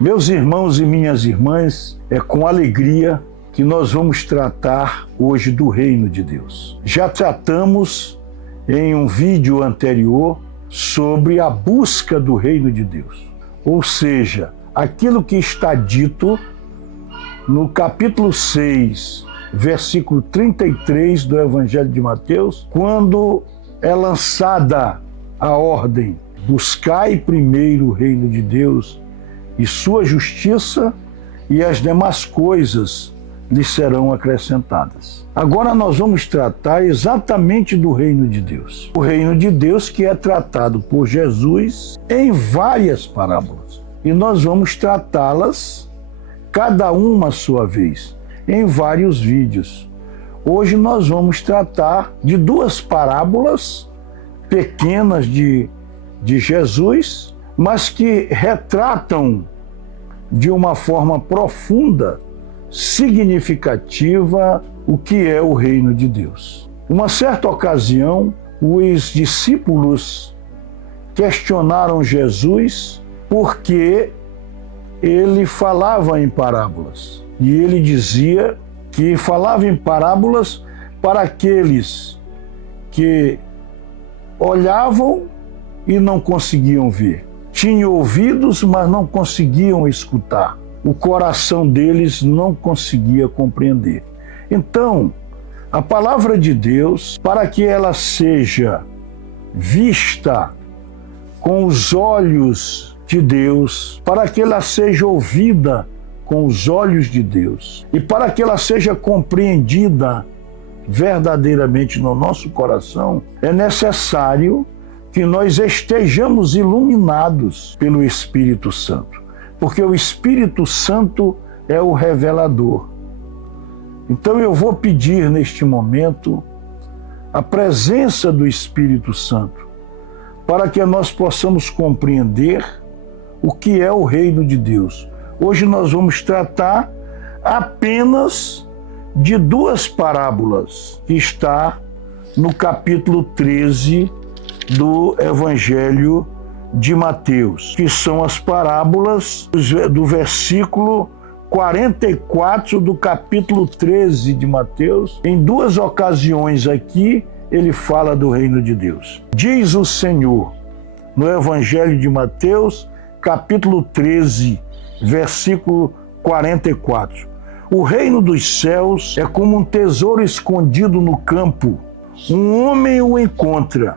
Meus irmãos e minhas irmãs, é com alegria que nós vamos tratar hoje do reino de Deus. Já tratamos em um vídeo anterior sobre a busca do reino de Deus, ou seja, aquilo que está dito no capítulo 6, versículo 33 do Evangelho de Mateus, quando é lançada a ordem: buscai primeiro o reino de Deus e sua justiça, e as demais coisas lhes serão acrescentadas. Agora nós vamos tratar exatamente do reino de Deus. O reino de Deus que é tratado por Jesus em várias parábolas. E nós vamos tratá-las, cada uma à sua vez, em vários vídeos. Hoje nós vamos tratar de duas parábolas pequenas de Jesus, mas que retratam de uma forma profunda, significativa, o que é o reino de Deus. Uma certa ocasião, os discípulos questionaram Jesus porque ele falava em parábolas. E ele dizia que falava em parábolas para aqueles que olhavam e não conseguiam ver. Tinham ouvidos, mas não conseguiam escutar. O coração deles não conseguia compreender. Então, a palavra de Deus, para que ela seja vista com os olhos de Deus, para que ela seja ouvida com os olhos de Deus e para que ela seja compreendida verdadeiramente no nosso coração, é necessário que nós estejamos iluminados pelo Espírito Santo, porque o Espírito Santo é o revelador. Então eu vou pedir neste momento a presença do Espírito Santo para que nós possamos compreender o que é o reino de Deus. Hoje nós vamos tratar apenas de duas parábolas que está no capítulo 13 do Evangelho de Mateus, que são as parábolas do versículo 44 do capítulo 13 de Mateus. Em duas ocasiões aqui, ele fala do reino de Deus. Diz o Senhor, no Evangelho de Mateus, capítulo 13, versículo 44. O reino dos céus é como um tesouro escondido no campo. Um homem o encontra.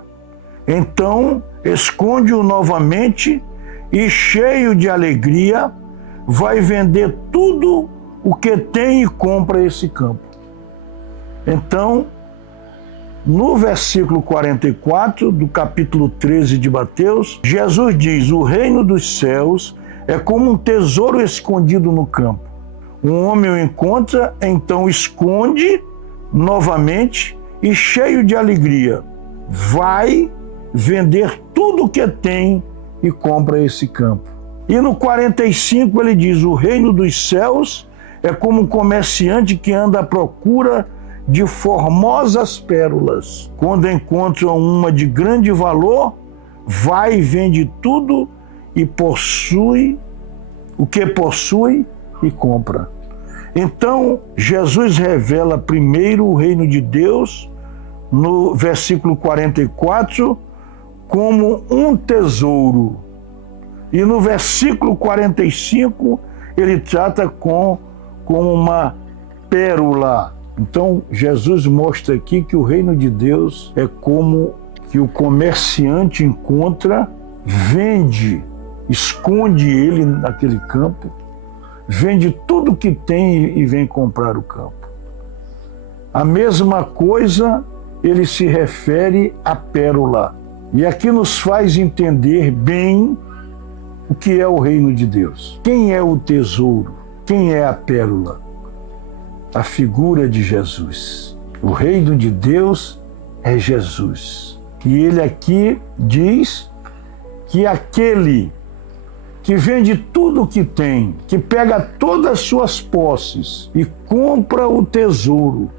Então, esconde-o novamente e, cheio de alegria, vai vender tudo o que tem e compra esse campo. Então, no versículo 44 do capítulo 13 de Mateus, Jesus diz: o reino dos céus é como um tesouro escondido no campo. Um homem o encontra, então esconde novamente e, cheio de alegria, vai vender tudo o que tem e compra esse campo. E no 45 ele diz: o reino dos céus é como um comerciante que anda à procura de formosas pérolas. Quando encontra uma de grande valor, vai e vende tudo e possui o que possui e compra. Então, Jesus revela primeiro o reino de Deus no versículo 44 como um tesouro. E no versículo 45 ele trata como uma pérola. Então, Jesus mostra aqui que o reino de Deus é como que o comerciante encontra, vende, esconde ele naquele campo, vende tudo que tem e vem comprar o campo. A mesma coisa ele se refere à pérola. E aqui nos faz entender bem o que é o reino de Deus. Quem é o tesouro? Quem é a pérola? A figura de Jesus. O reino de Deus é Jesus. E ele aqui diz que aquele que vende tudo o que tem, que pega todas as suas posses e compra o tesouro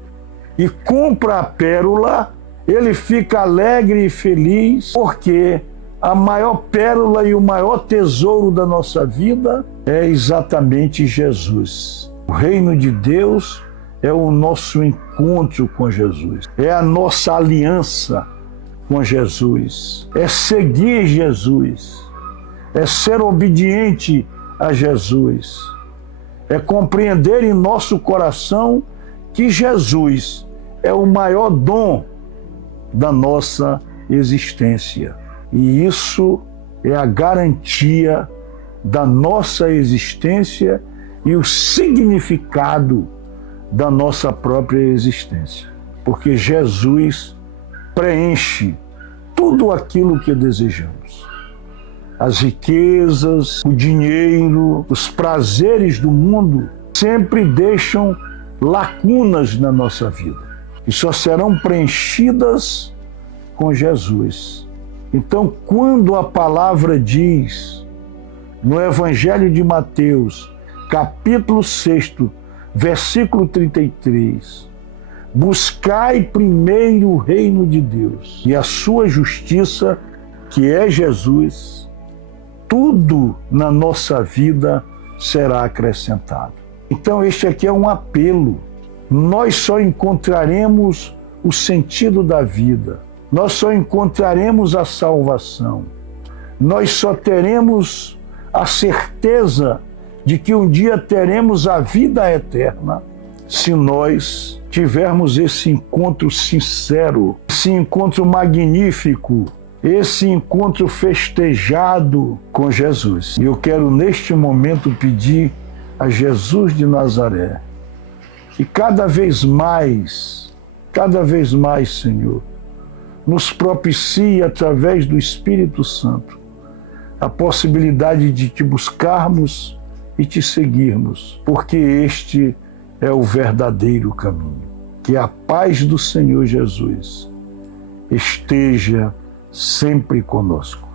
e compra a pérola, ele fica alegre e feliz porque a maior pérola e o maior tesouro da nossa vida é exatamente Jesus. O reino de Deus é o nosso encontro com Jesus, é a nossa aliança com Jesus, é seguir Jesus, é ser obediente a Jesus, é compreender em nosso coração que Jesus é o maior dom da nossa existência. E isso é a garantia da nossa existência e o significado da nossa própria existência. Porque Jesus preenche tudo aquilo que desejamos. As riquezas, o dinheiro, os prazeres do mundo sempre deixam lacunas na nossa vida e só serão preenchidas com Jesus. Então, quando a palavra diz no Evangelho de Mateus, capítulo 6, versículo 33, buscai primeiro o reino de Deus e a sua justiça, que é Jesus, tudo na nossa vida será acrescentado. Então este aqui é um apelo. Nós só encontraremos o sentido da vida, nós só encontraremos a salvação, nós só teremos a certeza de que um dia teremos a vida eterna se nós tivermos esse encontro sincero, esse encontro magnífico, esse encontro festejado com Jesus. E eu quero neste momento pedir a Jesus de Nazaré que cada vez mais, Senhor, nos propicie através do Espírito Santo a possibilidade de te buscarmos e te seguirmos, porque este é o verdadeiro caminho. Que a paz do Senhor Jesus esteja sempre conosco.